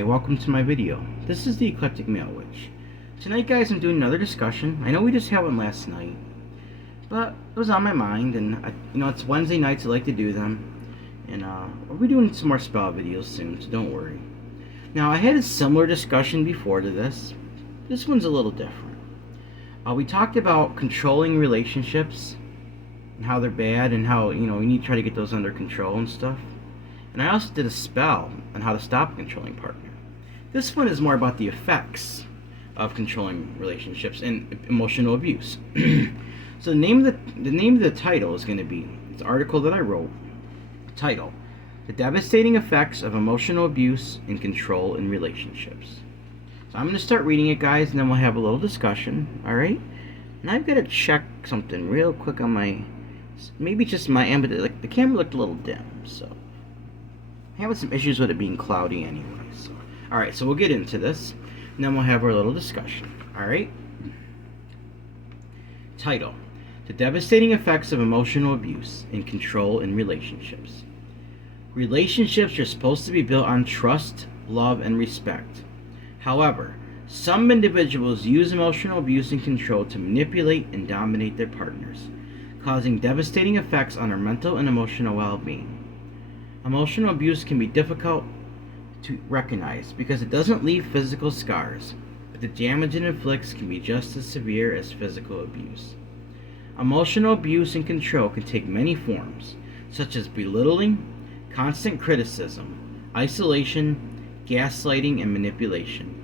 Hi, welcome to my video. This is the Eclectic Male Witch. Tonight, guys, I'm doing another discussion. I know we just had one last night, but it was on my mind, and it's Wednesday nights. I like to do them, and we'll be doing some more spell videos soon, so don't worry. Now, I had a similar discussion before to this. This one's a little different. We talked about controlling relationships and how they're bad, and how we need to try to get those under control and stuff. And I also did a spell on how to stop a controlling partner. This one is more about the effects of controlling relationships and emotional abuse. So the name of the title is going to be, it's an article that I wrote, title, The Devastating Effects of Emotional Abuse and Control in Relationships. So I'm going to start reading it, guys, and then we'll have a little discussion, alright? And I've got to check something real quick on my, maybe just my end, but the camera looked a little dim, so having some issues with it being cloudy anyway. So, alright, so we'll get into this, and then we'll have our little discussion. Alright? Title, The Devastating Effects of Emotional Abuse and Control in Relationships. Relationships are supposed to be built on trust, love, and respect. However, some individuals use emotional abuse and control to manipulate and dominate their partners, causing devastating effects on their mental and emotional well-being. Emotional abuse can be difficult to recognize because it doesn't leave physical scars, but the damage it inflicts can be just as severe as physical abuse. Emotional abuse and control can take many forms, such as belittling, constant criticism, isolation, gaslighting, and manipulation.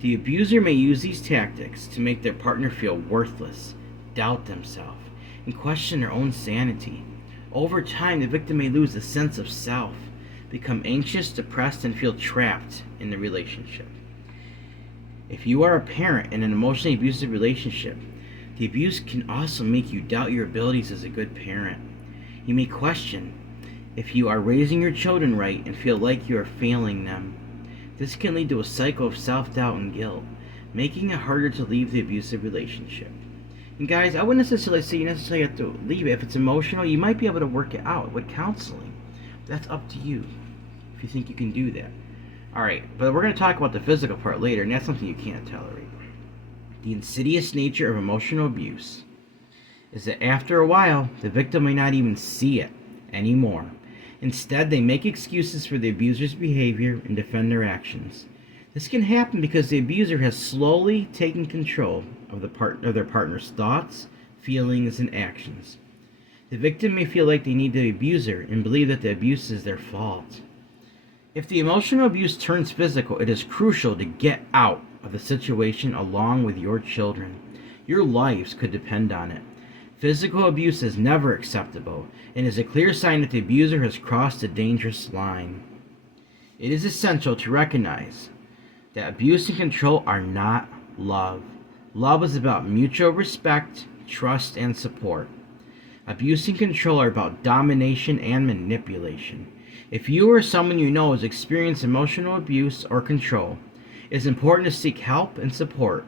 The abuser may use these tactics to make their partner feel worthless, doubt themselves, and question their own sanity. Over time, the victim may lose a sense of self, become anxious, depressed, and feel trapped in the relationship. If you are a parent in an emotionally abusive relationship, the abuse can also make you doubt your abilities as a good parent. You may question if you are raising your children right and feel like you are failing them. This can lead to a cycle of self-doubt and guilt, making it harder to leave the abusive relationship. And guys, I wouldn't necessarily say you necessarily have to leave it. If it's emotional, you might be able to work it out with counseling. That's up to you, if you think you can do that. Alright, but we're going to talk about the physical part later, and that's something you can't tolerate. The insidious nature of emotional abuse is that after a while, the victim may not even see it anymore. Instead, they make excuses for the abuser's behavior and defend their actions. This can happen because the abuser has slowly taken control of their partner's thoughts, feelings, and actions. The victim may feel like they need the abuser and believe that the abuse is their fault. If the emotional abuse turns physical, it is crucial to get out of the situation along with your children. Your lives could depend on it. Physical abuse is never acceptable and is a clear sign that the abuser has crossed a dangerous line. It is essential to recognize that abuse and control are not love. Love is about mutual respect, trust, and support. Abuse and control are about domination and manipulation. If you or someone you know has experienced emotional abuse or control, it is important to seek help and support.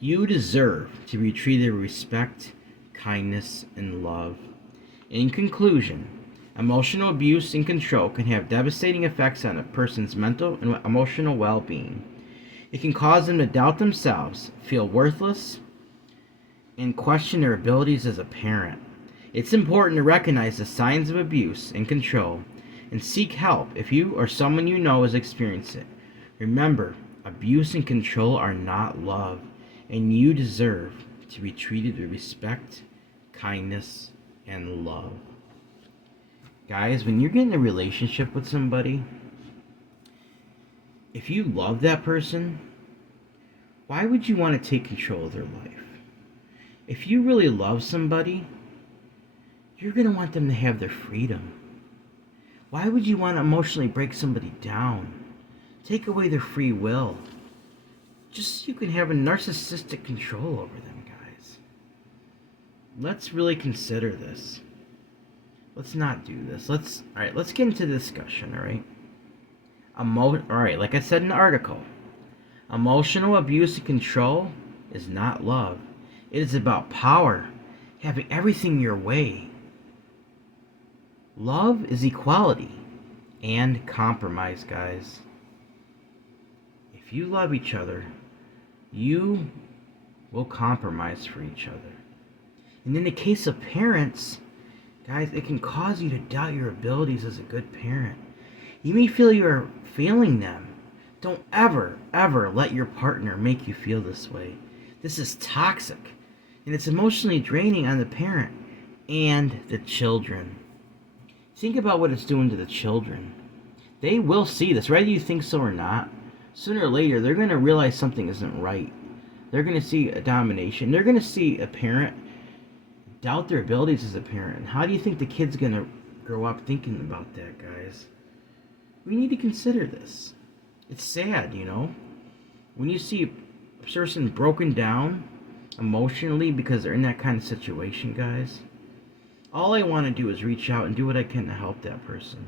You deserve to be treated with respect, kindness, and love. In conclusion, emotional abuse and control can have devastating effects on a person's mental and emotional well-being. It can cause them to doubt themselves, feel worthless, and question their abilities as a parent. It's important to recognize the signs of abuse and control and seek help if you or someone you know has experienced it. Remember, abuse and control are not love, and you deserve to be treated with respect, kindness, and love. Guys, when you're getting a relationship with somebody, if you love that person, why would you want to take control of their life? If you really love somebody, you're going to want them to have their freedom. Why would you want to emotionally break somebody down? Take away their free will. Just so you can have a narcissistic control over them, guys. Let's really consider this. Let's not do this. Alright, let's get into the discussion, alright? Alright, like I said in the article, emotional abuse and control is not love. It is about power, having everything your way. Love is equality and compromise, guys. If you love each other, you will compromise for each other. And in the case of parents, guys, it can cause you to doubt your abilities as a good parent. You may feel you are failing them. Don't ever, ever let your partner make you feel this way. This is toxic, and it's emotionally draining on the parent and the children. Think about what it's doing to the children. They will see this, whether you think so or not. Sooner or later, they're going to realize something isn't right. They're going to see a domination. They're going to see a parent doubt their abilities as a parent. How do you think the kid's going to grow up thinking about that, guys? We need to consider this. It's sad, when you see a person broken down emotionally because they're in that kind of situation, guys. All I want to do is reach out and do what I can to help that person.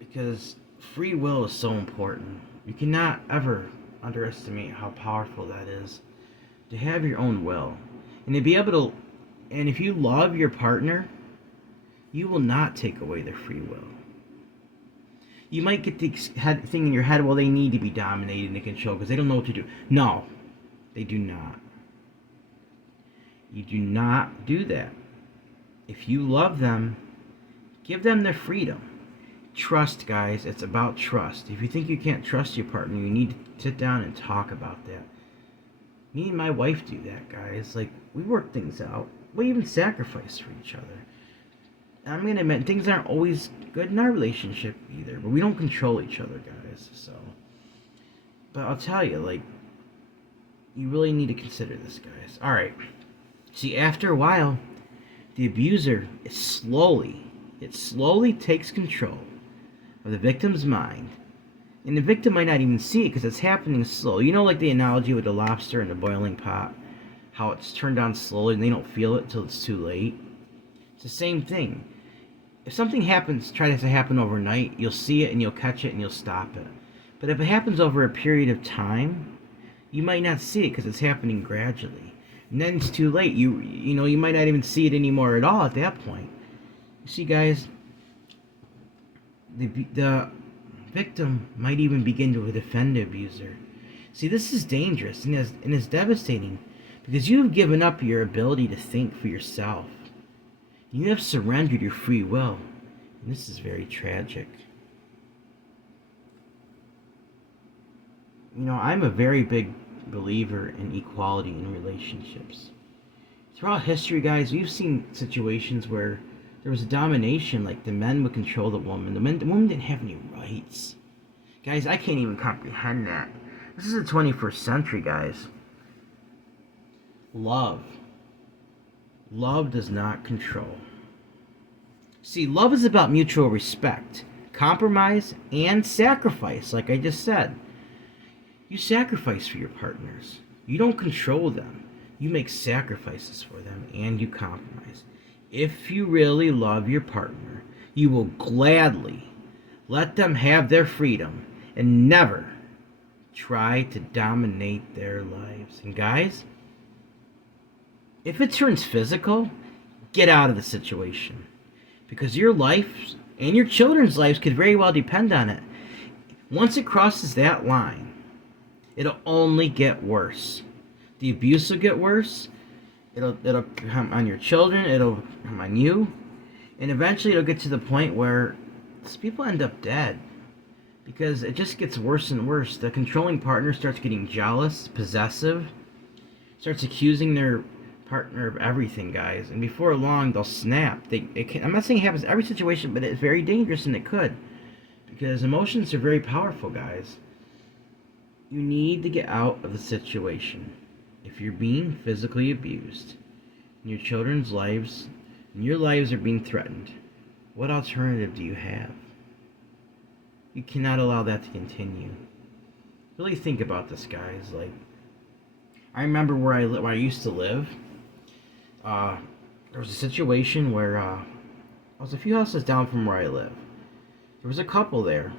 Because free will is so important. You cannot ever underestimate how powerful that is. To have your own will. And to be able to, and if you love your partner, you will not take away their free will. You might get the thing in your head, well, they need to be dominated and controlled because they don't know what to do. No, they do not. You do not do that. If you love them, give them their freedom. Trust, guys. It's about trust. If you think you can't trust your partner, you need to sit down and talk about that. Me and my wife do that, guys. Like, we work things out. We even sacrifice for each other. I'm going to admit, things aren't always good in our relationship either, but we don't control each other, guys, so. But I'll tell you, you really need to consider this, guys. Alright. See, after a while, the abuser slowly takes control of the victim's mind. And the victim might not even see it because it's happening slow. Like the analogy with the lobster in the boiling pot, how it's turned on slowly and they don't feel it until it's too late. It's the same thing. If something tries to happen overnight, you'll see it and you'll catch it and you'll stop it. But if it happens over a period of time, you might not see it because it's happening gradually. And then it's too late. You might not even see it anymore at all at that point. You see, guys, the victim might even begin to defend the abuser. See, this is dangerous and is devastating because you have given up your ability to think for yourself. You have surrendered your free will, and this is very tragic. I'm a very big believer in equality in relationships. Throughout history, guys, we've seen situations where there was a domination, like the men would control the woman. The woman didn't have any rights. Guys, I can't even comprehend that. This is the 21st century, guys. Love does not control. See, love is about mutual respect, compromise, and sacrifice, like I just said. You sacrifice for your partners. You don't control them. You make sacrifices for them, and you compromise. If you really love your partner, you will gladly let them have their freedom and never try to dominate their lives. And guys, if it turns physical, get out of the situation. Because your life and your children's lives could very well depend on it. Once it crosses that line, it'll only get worse. The abuse will get worse. It'll come on your children. It'll come on you. And eventually it'll get to the point where people end up dead. Because it just gets worse and worse. The controlling partner starts getting jealous, possessive, starts accusing their partner of everything, guys. And before long, they'll snap. I'm not saying it happens in every situation, but it's very dangerous, and it could. Because emotions are very powerful, guys. You need to get out of the situation. If you're being physically abused, and your children's lives, and your lives are being threatened, what alternative do you have? You cannot allow that to continue. Really think about this, guys. I remember where I used to live. There was a situation where I was a few houses down from where I live. There was a couple there.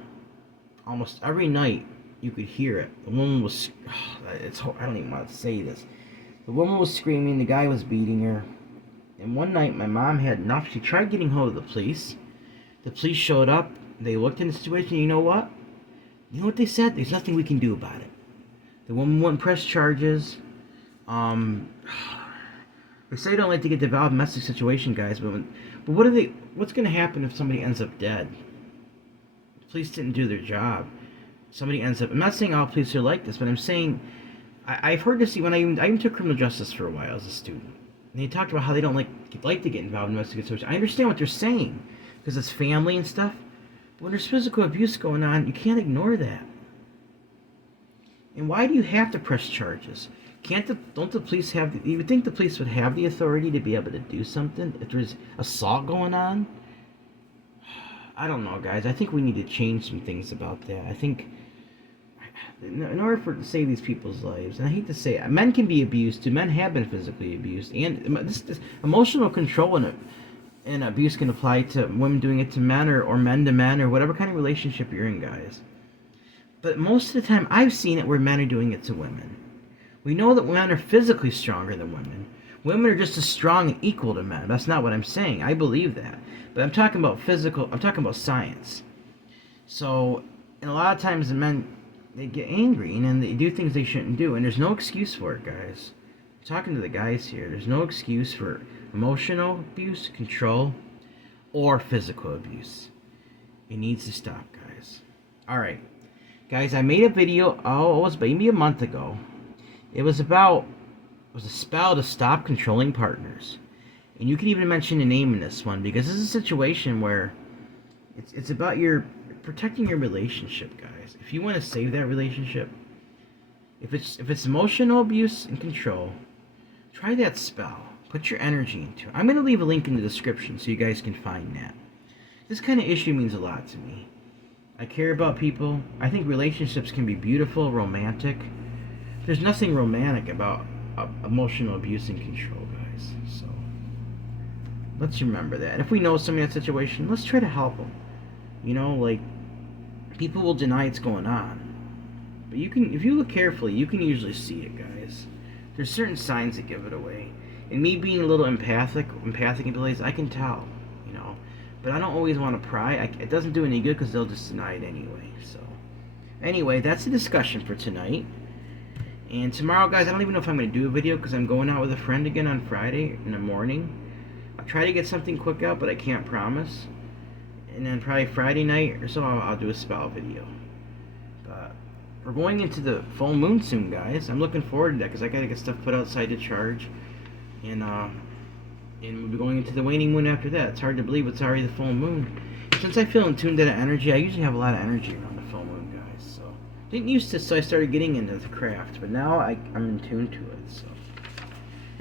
Almost every night, you could hear it. The woman was... I don't even want to say this. The woman was screaming. The guy was beating her. And one night, my mom had enough. She tried getting hold of the police. The police showed up. They looked in the situation. You know what? You know what they said? There's nothing we can do about it. The woman wouldn't press charges. Um, they say they don't like to get involved in messy situation, guys. But what are they? What's going to happen if somebody ends up dead? The police didn't do their job. Somebody ends up. I'm not saying all police are like this, but I'm saying I've heard this when I even took criminal justice for a while as a student. And they talked about how they don't like to get involved in domestic situation. I understand what they're saying because it's family and stuff. But when there's physical abuse going on, you can't ignore that. And why do you have to press charges? Don't the police have? You would think the police would have the authority to be able to do something if there's assault going on. I don't know, guys. I think we need to change some things about that. I think in order to save these people's lives, and I hate to say it, men can be abused too. Men have been physically abused, and this emotional control and abuse can apply to women doing it to men or men to men or whatever kind of relationship you're in, guys. But most of the time, I've seen it where men are doing it to women. We know that men are physically stronger than women. Women are just as strong and equal to men. That's not what I'm saying. I believe that. But I'm talking about physical, I'm talking about science. So, and a lot of times the men, they get angry and then they do things they shouldn't do. And there's no excuse for it, guys. I'm talking to the guys here. There's no excuse for emotional abuse, control, or physical abuse. It needs to stop, guys. Alright. Guys, I made a video, it was maybe a month ago. It was a spell to stop controlling partners. And you can even mention a name in this one because this is a situation where it's about your protecting your relationship, guys. If you want to save that relationship, if it's emotional abuse and control, try that spell. Put your energy into it. I'm going to leave a link in the description so you guys can find that. This kind of issue means a lot to me. I care about people. I think relationships can be beautiful, romantic. There's nothing romantic about emotional abuse and control, guys. So let's remember that. And if we know somebody in that situation, let's try to help them. You know, like people will deny it's going on, but you can, if you look carefully, you can usually see it, guys. There's certain signs that give it away. And me being a little empathic abilities, I can tell. You know, but I don't always want to pry. It doesn't do any good because they'll just deny it anyway. So anyway, that's the discussion for tonight. And tomorrow, guys, I don't even know if I'm going to do a video because I'm going out with a friend again on Friday in the morning. I'll try to get something quick out, but I can't promise. And then probably Friday night or so, I'll do a spell video. But we're going into the full moon soon, guys. I'm looking forward to that because I got to get stuff put outside to charge. And we'll be going into the waning moon after that. It's hard to believe it's already the full moon. Since I feel in tune to that energy, I usually have a lot of energy around the full moon, guys. So didn't used to, so I started getting into the craft. But now I'm in tune to it.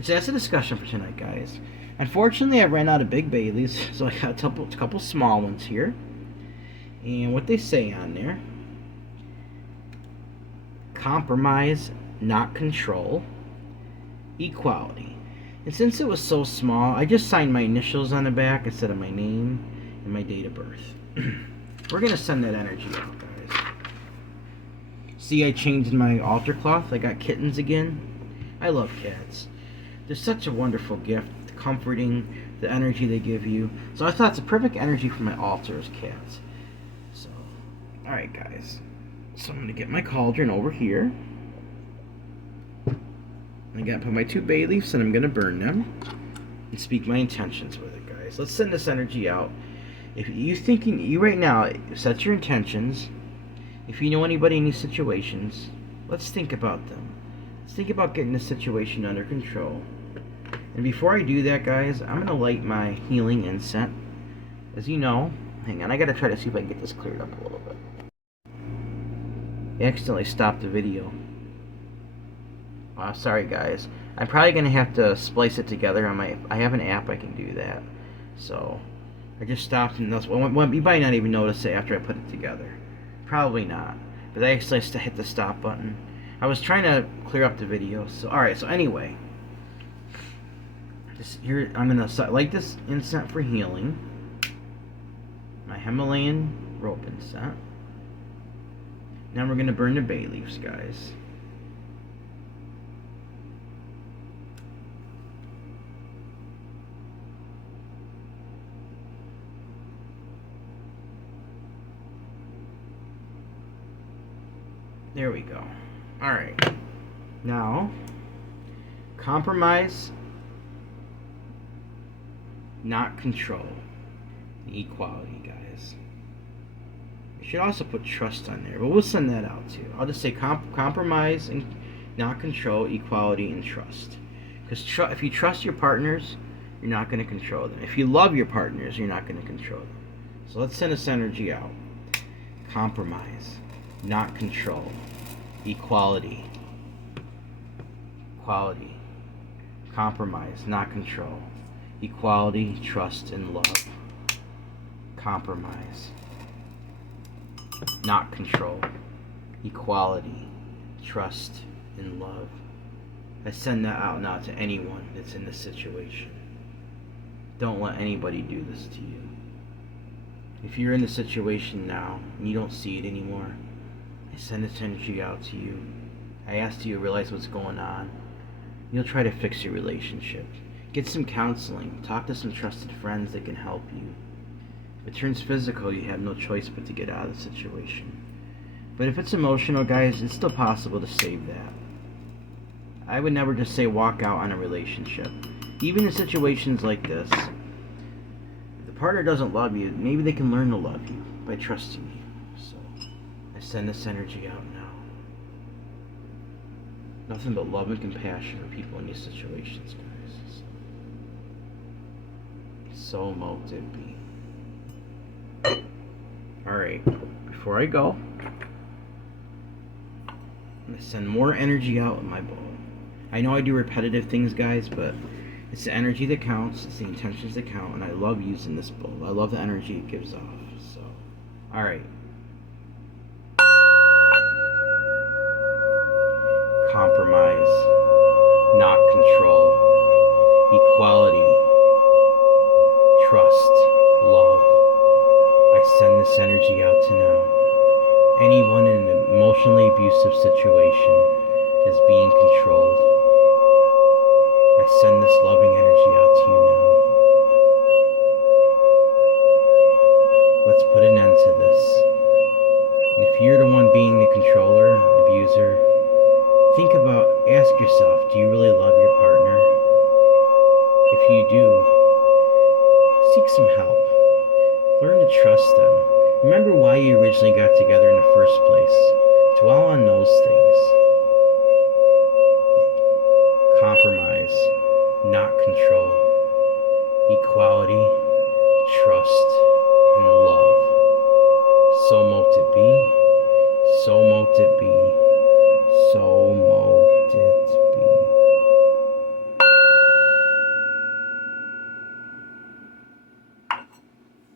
So that's a discussion for tonight, guys. Unfortunately, I ran out of big Baileys, so I got a couple small ones here. And what they say on there: compromise, not control, equality. And since it was so small, I just signed my initials on the back instead of my name and my date of birth. We're going to send that energy out, guys. See, I changed my altar cloth. I got kittens again. I love cats. They're such a wonderful gift, comforting, the energy they give you. So I thought it's a perfect energy for my altar is cats. So, alright, guys. So I'm going to get my cauldron over here. I got to put my 2 bay leaves and I'm going to burn them and speak my intentions with it, guys. Let's send this energy out. If you right now, set your intentions. If you know anybody in these situations, let's think about them. Let's think about getting the situation under control. And before I do that, guys, I'm going to light my healing incense. As you know, hang on, I got to try to see if I can get this cleared up a little bit. I accidentally stopped the video. Sorry, guys. I'm probably going to have to splice it together on I have an app I can do that. So I just stopped and you might not even notice it after I put it together. Probably not. But I actually hit the stop button. I was trying to clear up the video. So alright, so anyway. Here I'm going to light this incense for healing. My Himalayan rope incense. Now we're going to burn the bay leaves, guys. There we go. Alright. Now, compromise, not control. Equality, guys. We should also put trust on there, but we'll send that out too. I'll just say compromise and not control, equality, and trust. Because if you trust your partners, you're not going to control them. If you love your partners, you're not going to control them. So let's send this energy out. Compromise, not control. Equality. Equality. Compromise, not control. Equality, trust, and love. Compromise, not control. Equality, trust, and love. I send that out now to anyone that's in this situation. Don't let anybody do this to you. If you're in the situation now and you don't see it anymore, I send this energy out to you. I ask you to realize what's going on. You'll try to fix your relationship. Get some counseling. Talk to some trusted friends that can help you. If it turns physical, you have no choice but to get out of the situation. But if it's emotional, guys, it's still possible to save that. I would never just say walk out on a relationship. Even in situations like this, if the partner doesn't love you, maybe they can learn to love you by trusting you. So, I send this energy out now. Nothing but love and compassion for people in these situations, guys. So mote it be. Alright, before I go, I'm going to send more energy out in my bowl. I know I do repetitive things, guys, but it's the energy that counts, it's the intentions that count, and I love using this bowl. I love the energy it gives off. So, alright. Compromise, not control. Equality, trust, love. I send this energy out to now. Anyone in an emotionally abusive situation is being controlled. I send this loving energy out to you now. Let's put an end to this. And if you're the one being the controller, abuser, ask yourself, do you really love your partner? If you do, seek some help. Learn to trust them. Remember why you originally got together in the first place. Dwell on those things. Compromise, not control. Equality, trust, and love. So mote it be. So mote it be. So mote it be.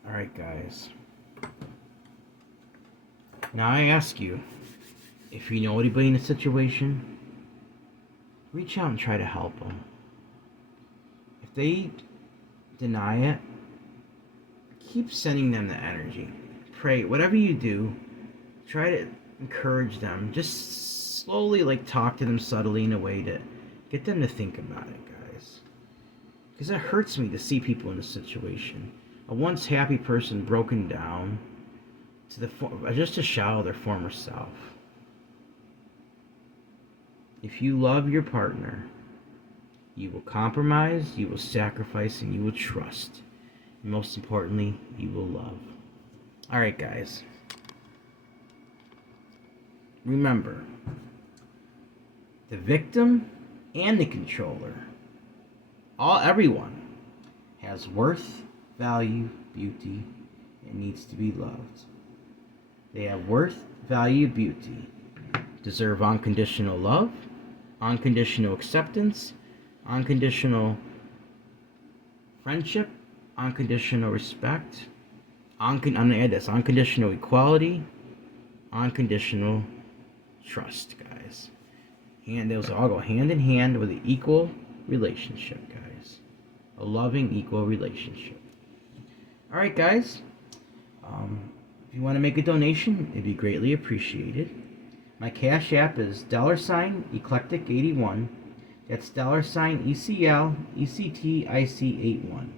Alright, guys. Now I ask you, if you know anybody in a situation, reach out and try to help them. If they deny it, keep sending them the energy. Pray. Whatever you do, try to encourage them. Just slowly, talk to them subtly in a way to get them to think about it, guys. Because it hurts me to see people in this situation. A once happy person broken down to just a shell of their former self. If you love your partner, you will compromise, you will sacrifice, and you will trust. And most importantly, you will love. Alright, guys. Remember, the victim and the controller, everyone has worth, value, beauty, and needs to be loved. They have worth, value, beauty, deserve unconditional love, unconditional acceptance, unconditional friendship, unconditional respect, I'm going to add this, unconditional equality, unconditional trust, guys. And those all go hand in hand with an equal relationship, guys. A loving, equal relationship. Alright, guys. If you want to make a donation, it'd be greatly appreciated. My Cash App is $Eclectic81. That's $ECLECTIC81.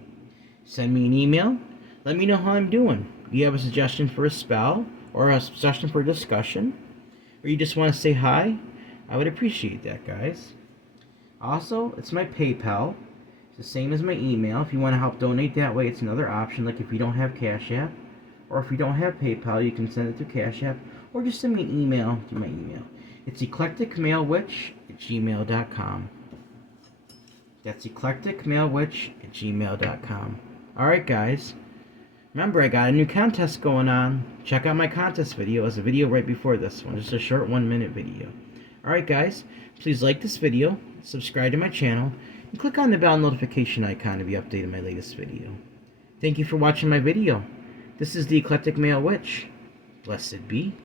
Send me an email. Let me know how I'm doing. Do you have a suggestion for a spell or a suggestion for a discussion? or you just want to say hi, I would appreciate that, guys. Also, it's my PayPal. It's the same as my email. If you want to help donate that way, it's another option. Like if you don't have Cash App, or if you don't have PayPal, you can send it to Cash App, or just send me an email to my email. It's eclecticmailwitch@gmail.com. That's eclecticmailwitch@gmail.com. Alright, guys. Remember, I got a new contest going on. Check out my contest video. It's a video right before this one. Just a short 1-minute video. Alright, guys. Please like this video, subscribe to my channel, and click on the bell notification icon to be updated on my latest video. Thank you for watching my video. This is the Eclectic Male Witch. Blessed be.